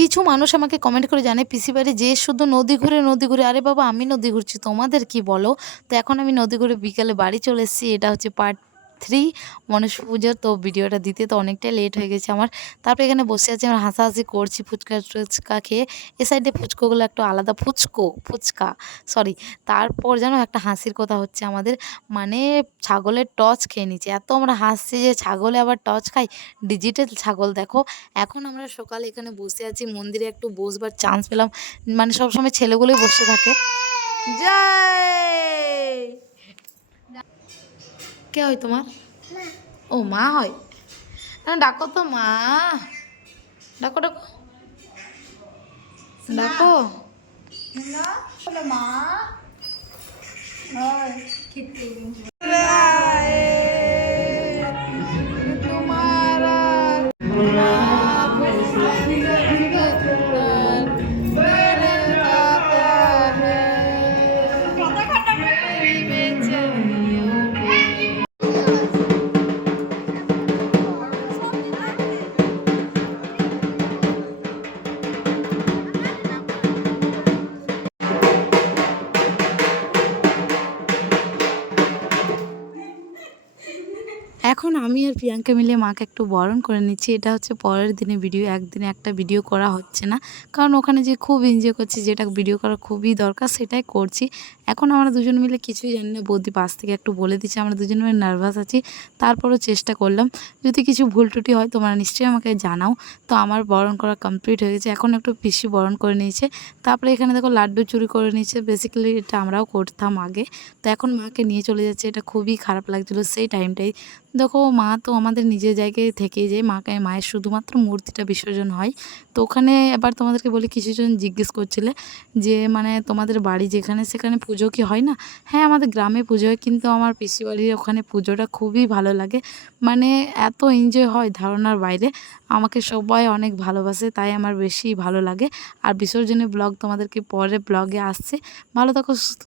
কিছু মানুষ আমাকে কমেন্ট করে জানায় পিসি বাড়ি যেয়ে শুধু নদী ঘুরে। আরে বাবা, আমি নদী ঘুরছি, তোমাদের কি বলো? তো এখন আমি নদী ঘুরে বিকালে বাড়ি চলে এসেছি। এটা হচ্ছে পার্ট 3 মনসা পুজোর। তো ভিডিওটা দিতে তো অনেকটাই লেট হয়ে গেছে আমার। তারপরে এখানে বসে আছি, আমরা হাসাহাসি করছি ফুচকা টুচকা খেয়ে। এ সাইডে ফুচকাগুলো একটু আলাদা, ফুচকা সরি। তারপর যেন একটা হাসির কথা হচ্ছে আমাদের, মানে ছাগলের টর্চ খেয়ে নিচ্ছে। এত আমরা হাসছি যে ছাগলে আবার টর্চ খাই, ডিজিটাল ছাগল দেখো। এখন আমরা সকালে এখানে বসে আছি, মন্দিরে একটু বসবার চান্স পেলাম। মানে সবসময় ছেলেগুলোই বসে থাকে। জয়, কে হয় তোমার? ও মা হয়। ডাকো তো মা, ডাকো ডাকো ডাকো। মা এখন আমি আর প্রিয়াঙ্কা মিলে মাকে একটু বরণ করে নিচ্ছি। এটা হচ্ছে পরের দিনে ভিডিও, একদিনে একটা ভিডিও করা হচ্ছে না, কারণ ওখানে যে খুব এনজয় করছি, যেটা ভিডিও করা খুবই দরকার সেটাই করছি। এখন আমরা দুজন মিলে কিছুই জানি না, বৌদি পাশ থেকে একটু বলে দিচ্ছে, আমরা দুজন মিলে নার্ভাস আছি। তারপরও চেষ্টা করলাম, যদি কিছু ভুল ত্রুটি হয় তোমরা নিশ্চয়ই আমাকে জানাও। তো আমার বরণ করা কমপ্লিট হয়ে গেছে, এখন একটু পিসি বরণ করে নিয়েছে। তারপরে এখানে দেখো লাড্ডু চুরি করে নিয়েছে, বেসিক্যালি এটা আমরাও করতাম আগে। তো এখন মাকে নিয়ে চলে যাচ্ছে, এটা খুবই খারাপ লাগছিলো সেই টাইমটাই। দেখো মা তো আমাদের নিজের জায়গায় থেকেই যায়, মায়ের শুধুমাত্র মূর্তিটা বিসর্জন হয়। তো ওখানে এবার তোমাদেরকে বলি, কিছুজন জিজ্ঞেস করছিলে যে মানে তোমাদের বাড়ি যেখানে সেখানে পুজো কি হয় না? হ্যাঁ, আমাদের গ্রামে পুজো হয়, কিন্তু আমার পিসি বাড়ির ওখানে পুজোটা খুবই ভালো লাগে। মানে এত এনজয় হয় ধারণার বাইরে। আমাকে সবাই অনেক ভালোবাসে, তাই আমার বেশি ভালো লাগে। আর বিসর্জনের ব্লগ তোমাদেরকে পরে ব্লগে আসছে। ভালো থাকো।